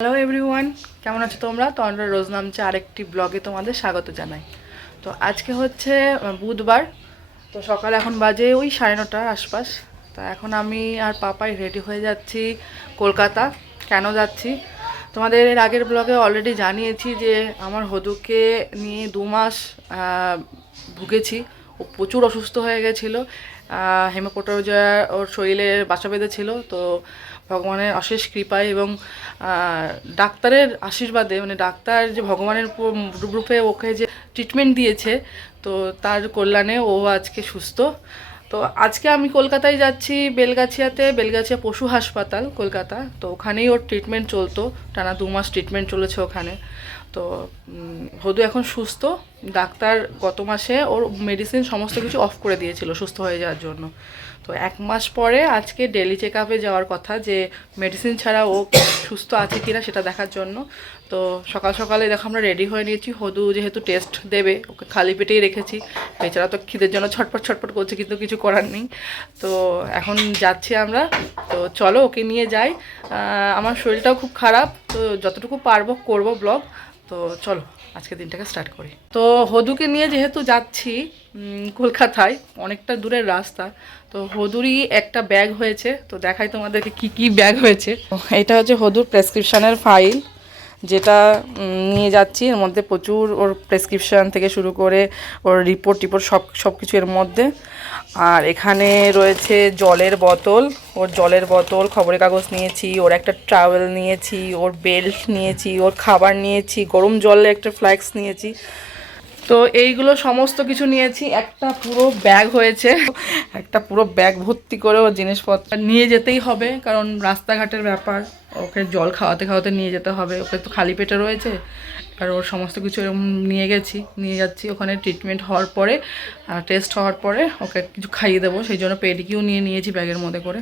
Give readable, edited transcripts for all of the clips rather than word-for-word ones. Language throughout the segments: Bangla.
হ্যালো এভরিওয়ান, কেমন আছো তোমরা? তো আমরা রোজ নামছে আরেকটি ব্লগে তোমাদের স্বাগত জানাই। তো আজকে হচ্ছে বুধবার। তো সকালে এখন বাজে ওই 9:30 আশপাশ। তো এখন আমি আর পাপাই রেডি হয়ে যাচ্ছি কলকাতা। কেন যাচ্ছি তোমাদের এর আগের ব্লগে অলরেডি জানিয়েছি যে আমার হদুকে নিয়ে 2 মাস ভুগেছি। ও প্রচুর অসুস্থ হয়ে গেছিলো। হেমোপটোজা ওর শরীরে বাসা বেঁধেছিল। তো ভগবানের অশেষ কৃপায় এবং ডাক্তারের আশীর্বাদে, মানে ডাক্তার যে ভগবানের রূপে ওকে যে ট্রিটমেন্ট দিয়েছে, তো তার কল্যাণে ও আজকে সুস্থ। তো আজকে আমি কলকাতায় যাচ্ছি, বেলগাছিয়া পশু হাসপাতাল কলকাতা। তো ওখানেই ওর ট্রিটমেন্ট চলতো, টানা 2 মাস ট্রিটমেন্ট চলেছে ওখানে। তো হদু এখন সুস্থ। ডাক্তার গত মাসে ওর মেডিসিন সমস্ত কিছু অফ করে দিয়েছিল সুস্থ হয়ে যাওয়ার জন্য। তো 1 মাস পরে আজকে ডেলি চেক আপে যাওয়ার কথা, যে মেডিসিন ছাড়া ও সুস্থ আছে কিনা সেটা দেখার জন্য। তো সকাল সকালে দেখো আমরা রেডি হয়ে নিয়েছি। হদু যেহেতু টেস্ট দেবে, ওকে খালি পেটেই রেখেছি। বেচারা তো খিদের জন্য ছটপট করছে, কিন্তু কিছু করার নেই। তো এখন যাচ্ছি আমরা। তো চলো ওকে নিয়ে যাই। আমার শরীরটাও খুব খারাপ, তো যতটুকু পারবো করব ব্লগ। তো চলো আজকে দিনটাকে স্টার্ট করি। তো হদুকে নিয়ে যেহেতু যাচ্ছি কলকাতায়, অনেকটা দূরের রাস্তা, তো হদুরই একটা ব্যাগ হয়েছে। তো দেখাই তোমাদেরকে কি কি ব্যাগ হয়েছে। এটা হচ্ছে হদুর প্রেসক্রিপশানের ফাইল, যেটা নিয়ে যাচ্ছি। এর মধ্যে প্রচুর ওর প্রেসক্রিপশান থেকে শুরু করে ওর রিপোর্ট সব কিছু এর মধ্যে। আর এখানে রয়েছে জলের বোতল, ওর জলের বোতল, খবরের কাগজ নিয়েছি, ওর একটা ট্রাভেল নিয়েছি, ওর বেল্ট নিয়েছি, ওর খাবার নিয়েছি, গরম জলে একটা ফ্ল্যাক্স নিয়েছি। তো এইগুলো সমস্ত কিছু নিয়েছি। একটা পুরো ব্যাগ হয়েছে, একটা পুরো ব্যাগ ভর্তি করে ওর জিনিসপত্র নিয়ে যেতেই হবে, কারণ রাস্তাঘাটের ব্যাপার। ওকে জল খাওয়াতে নিয়ে যেতে হবে, ওকে তো খালি পেটে রয়েছে। আর ওর সমস্ত কিছু এরকম নিয়ে যাচ্ছি। ওখানে ট্রিটমেন্ট হওয়ার পরে, টেস্ট হওয়ার পরে ওকে কিছু খাইয়ে দেবো, সেই জন্য পেডিকিউ নিয়েছি ব্যাগের মধ্যে করে।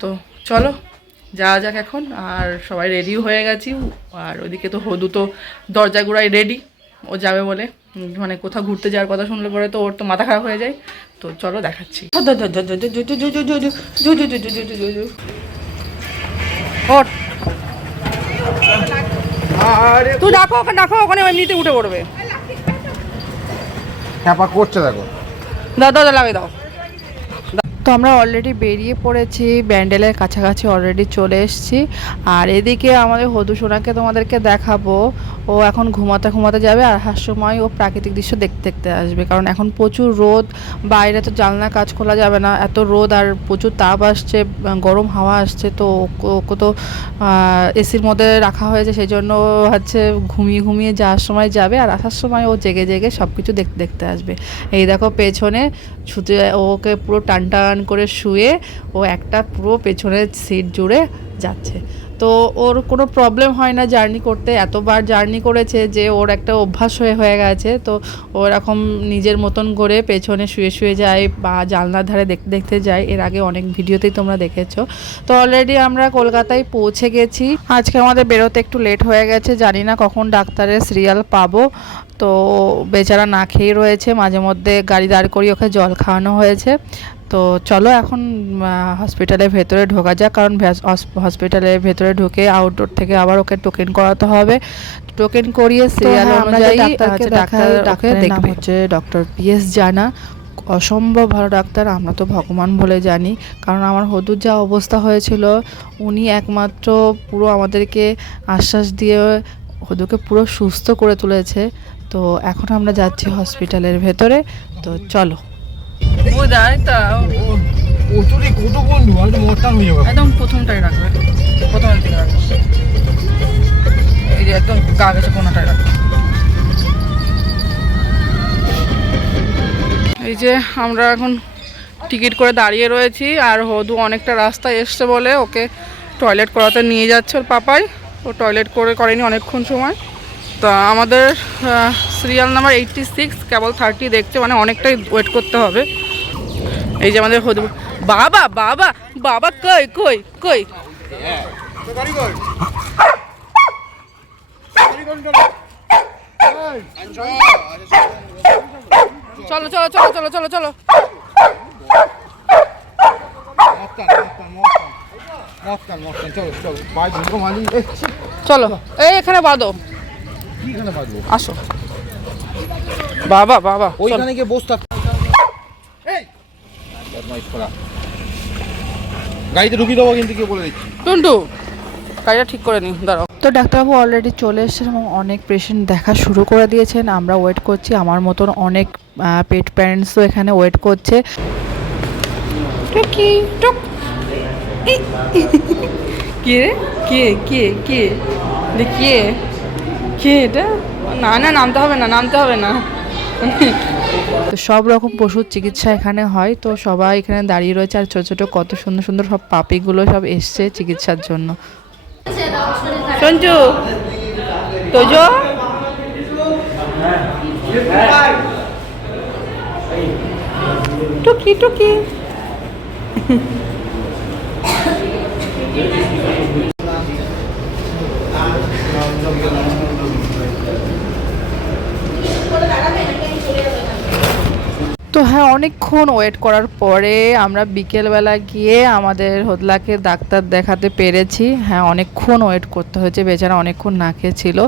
তো চলো যাওয়া যাক এখন। আর সবাই রেডিও হয়ে গেছি। আর ওইদিকে তো হদু তো দরজা গোড়ায় রেডি, ও যাবে বলে। মানে কোথাও ঘুরতে যাওয়ার কথা শুনলে পরে তো ওর তো মাথা খারাপ হয়ে যায়। তো চলো দেখাচ্ছি। তুই ডাকো ওখানে এমনিতে উঠে পড়বে। করছে দেখো, দাও লাগিয়ে দাও। তো আমরা অলরেডি বেরিয়ে পড়েছি, ব্যান্ডেলের কাছাকাছি অলরেডি চলে এসেছি। আর এদিকে আমাদের হদু সোনাকে তোমাদেরকে দেখাবো। ও এখন ঘুমাতে যাবে, আর আসার সময় ও প্রাকৃতিক দৃশ্য দেখতে আসবে, কারণ এখন প্রচুর রোদ। বাইরে তো জানলা কাজ খোলা যাবে না, এত রোদ, আর প্রচুর তাপ আসছে, গরম হাওয়া আসছে। তো ওকে তো এসির মধ্যে রাখা হয়েছে, সেই জন্য হচ্ছে ঘুমিয়ে যাওয়ার সময় যাবে, আর আসার সময় ও জেগে সব কিছু দেখতে আসবে। এই দেখো পেছনে ছুটে ওকে পুরো টান করে শুয়ে ও একটা পুরো পেছনের সিট জুড়ে যাচ্ছে। তো ওর কোনো প্রবলেম হয় না জার্নি করতে, এতবার জার্নি করেছে যে ওর একটা অভ্যাস হয়ে গেছে। তো ও এরকম নিজের মতন করে পেছনে শুয়ে যায় বা জানলার ধারে দেখতে যায়। এর আগে অনেক ভিডিওতেই তোমরা দেখেছো। তো অলরেডি আমরা কলকাতায় পৌঁছে গেছি। আজকে আমাদের বেরোতে একটু লেট হয়ে গেছে, জানি না কখন ডাক্তারের সিরিয়াল পাবো। তো বেচারা না খেয়ে রয়েছে, মাঝে মধ্যে গাড়ি দাঁড় করিয়ে ওকে জল খাওয়ানো হয়েছে। তো চলো এখন হসপিটালের ভেতরে ঢোকা যাক, কারণ হসপিটালের ভেতরে ঢুকে আউটডোর থেকে আবার ওকে টোকেন করাতে হবে। টোকেন করিয়ে সিরিয়াল অনুযায়ী ডাক্তার দেখবে। হচ্ছে ডক্টর PS জানা, অসম্ভব ভালো ডাক্তার। আমরা তো ভগবান বলে জানি, কারণ আমার হদুর যা অবস্থা হয়েছিল, উনি একমাত্র পুরো আমাদেরকে আশ্বাস দিয়ে হদুকে পুরো সুস্থ করে তুলেছে। তো এখন আমরা যাচ্ছি হসপিটালের ভেতরে। তো চলো। একদম প্রথমটাই রাখবে, প্রথমের দিকে রাখবে। এই যে একদম কাগজে কোনাটাই রাখবে। এই যে আমরা এখন টিকিট করে দাঁড়িয়ে রয়েছি, আর হদু অনেকটা রাস্তা এসছে বলে ওকে টয়লেট করাতে নিয়ে যাচ্ছে ওর পাপাই। ও টয়লেট করেনি অনেকক্ষণ সময়। তো আমাদের সিরিয়াল নাম্বার 86, কেবল 30 দেখছে, মানে অনেকটাই ওয়েট করতে হবে। এই যে আমাদের হদু, বাবা কই চলো। চলো এই এখানে বাঁধো, কিখানে বাঁধবো? আসো বাবা বাবা ওইখানে গিয়ে বস থাক। এই বদমাইশ করা, গাড়িতে ঢুকিয়ে দেবো কিন্তু, কেউ বলে দিচ্ছি। টুন্টু গাড়িটা ঠিক করে নি, দাঁড়াও। তো ডাক্তারবাবু অলরেডি চলে এসেছেন এবং অনেক পেশেন্ট দেখা শুরু করে দিয়েছেন। আমরা ওয়েট করছি, আমার মতন অনেক পেট প্যারেন্টসও এখানে ওয়েট করছে। টুকি টুক কে রে, কে কে কে কে কে এটা? না না নামতে হবে না, নামতে হবে না। তো সব রকম পশুর চিকিৎসা এখানে হয়, তো সবাই এখানে দাঁড়িয়ে রয়েছে। আর ছোটো ছোটো কত সুন্দর সুন্দর সব পাপিগুলো সব এসছে চিকিৎসার জন্য। সঞ্জু তোজো টুকি টুকি তো হ্যাঁ, অনেকক্ষণ ওয়েট করার পরে আমরা বিকেলবেলা গিয়ে আমাদের হোদলাকে ডাক্তার দেখাতে পেরেছি। হ্যাঁ, অনেকক্ষণ ওয়েট করতে হয়েছে, বেচারা অনেকক্ষণ না খেয়েছিল।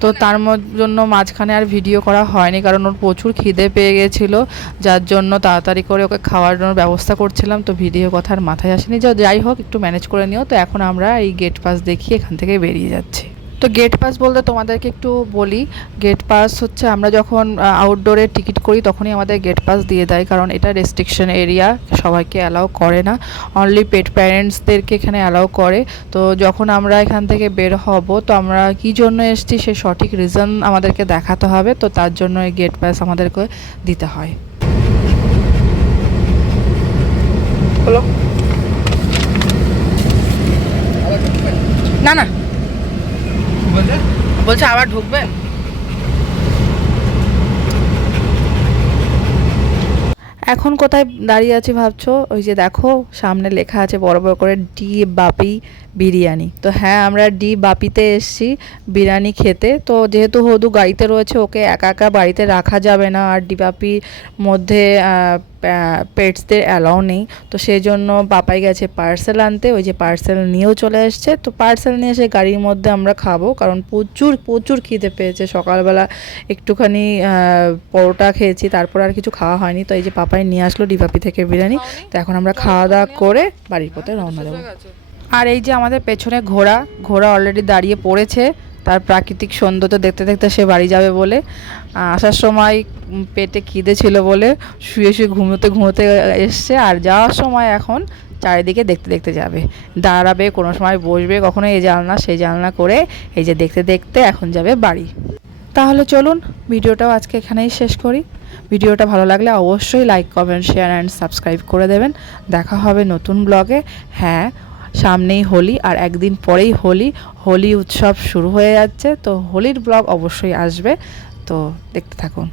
তো তার জন্য মাঝখানে আর ভিডিও করা হয়নি, কারণ ওর প্রচুর খিদে পেয়ে গেছিলো, যার জন্য তাড়াতাড়ি করে ওকে খাওয়ার জন্য ব্যবস্থা করছিলাম। তো ভিডিও কথা আর মাথায় আসেনি, যাই হোক একটু ম্যানেজ করে নিও। তো এখন আমরা এই গেট পাস দেখিয়ে এখান থেকে বেরিয়ে যাচ্ছি। তো গেট পাস বলতে তোমাদেরকে একটু বলি, গেট পাস হচ্ছে আমরা যখন আউটডোরে টিকিট করি তখনই আমাদের গেট পাস দিয়ে দেয়, কারণ এটা রেস্ট্রিকশন এরিয়া, সবাইকে অ্যালাউ করে না, অনলি পেট প্যারেন্টসদেরকে এখানে অ্যালাউ করে। তো যখন আমরা এখান থেকে বের হব, তো আমরা কী জন্য এসেছি সে সঠিক রিজন আমাদেরকে দেখাতে হবে, তো তার জন্য এই গেট পাস আমাদেরকে দিতে হয়। হলো না না বলছে আবার ঢুকবেন। এখন কোথায় দাঁড়িয়ে আছি ভাবছো? ওই যে দেখো সামনে লেখা আছে বড় বড় করে ডি বাপি বিরিয়ানি। তো হ্যাঁ, আমরা ডি বাপিতে এসেছি বিরিয়ানি খেতে। তো যেহেতু হদু গাড়িতে রয়েছে, ওকে একা একা বাড়িতে রাখা যাবে না, আর ডি বাপির মধ্যে পেটসদের অ্যালাউ নেই। তো সেই জন্য বাপাই গেছে পার্সেল আনতে, ওই যে পার্সেল নিয়েও চলে এসছে। তো পার্সেল নিয়ে এসে গাড়ির মধ্যে আমরা খাবো, কারণ প্রচুর প্রচুর খিদে পেয়েছে। সকালবেলা একটুখানি পরোটা খেয়েছি, তারপর আর কিছু খাওয়া হয়নি। তো এই যে পাপাই নিয়ে আসলো ডি বাপি থেকে বিরিয়ানি। তো এখন আমরা খাওয়া দাওয়া করে বাড়ির পথে রওনা দেবো। আর এই যে আমাদের পেছনে ঘোড়া অলরেডি দাঁড়িয়ে পড়েছে, তার প্রাকৃতিক সৌন্দর্য দেখতে দেখতে সে বাড়ি যাবে বলে। আসার সময় পেটে খিদে ছিল বলে শুয়ে শুয়ে ঘুমোতে ঘুমোতে এসছে, আর যাওয়ার সময় এখন চারিদিকে দেখতে দেখতে যাবে, দাঁড়াবে, কোনো সময় বসবে, কখনো এই জানলা সেই জানলা করে এই যে দেখতে দেখতে এখন যাবে বাড়ি। তাহলে চলুন ভিডিওটাও আজকে এখানেই শেষ করি। ভিডিওটা ভালো লাগলে অবশ্যই like comment share and subscribe করে দেবেন। দেখা হবে নতুন ব্লগে। হ্যাঁ, সামনেই হোলি, আর একদিন পরেই হোলি উৎসব শুরু হয়ে যাচ্ছে। তো হোলির ব্লগ অবশ্যই আসবে, তো দেখতে থাকুন।